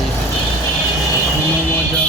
এখনো মজা।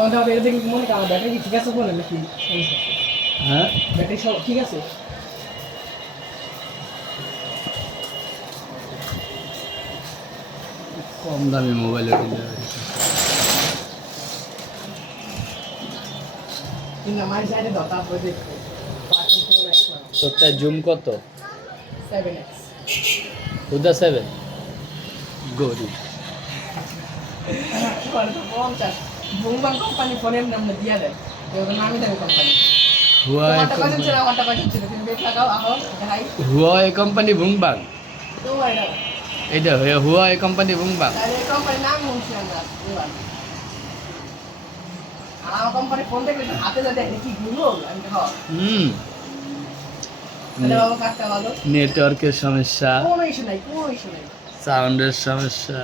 আমাদের এটা দেখি মনে করা ব্যাটারি ঠিক আছে বলে নাকি? হ্যাঁ, ব্যাটারি সব ঠিক আছে? কম দামি মোবাইলের কিন্তু আমার সাইডে দাও তারপরে দেখবো। তোরটা জুম কত? 7x হুদা 7 গরিব। বুমবাং কোম্পানি ফোনের নাম দিয়া দেয়, ওদের নামই দেবে কোম্পানি। হুয়াই আমারটা কত ছিল তুমি বেট লাগাও আহো ভাই। হুয়াই কোম্পানি বুংবাং, তো এটা এইটা হুয়াই কোম্পানি বুংবাং। তাহলে এই কোম্পানির নাম বলছি আমরা এবার। আর আমার কোম্পানি ফোন দেখলে হাতে যা দেখে কি ঘুরবো আমি খাওয়া। কাটতে ভালো, নেটওয়ার্কের সমস্যা, কোনো ইস্যু নাই, কোনো ইস্যু নাই। সাউন্ডের সমস্যা।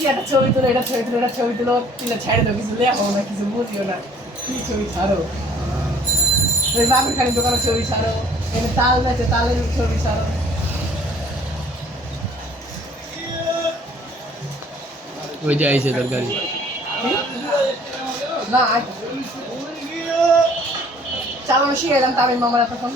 কি একটা ছবি তুলো, এটা ছবি তুলো, এটা ছবি তুলো, তুলে ছেড়ে দাও, কিছু লেখো না, কিছু বুঝিও না, কি ছবি ছাড়ো। ওই বাবুর খালি দোকানের ছবি ছাড়ো, এখানে তাল আছে তালের ছবি ছাড়ো। ওই যে আইছে তোর গাড়ি। না চালানো শিখে এলাম তামিম মামারা তখন।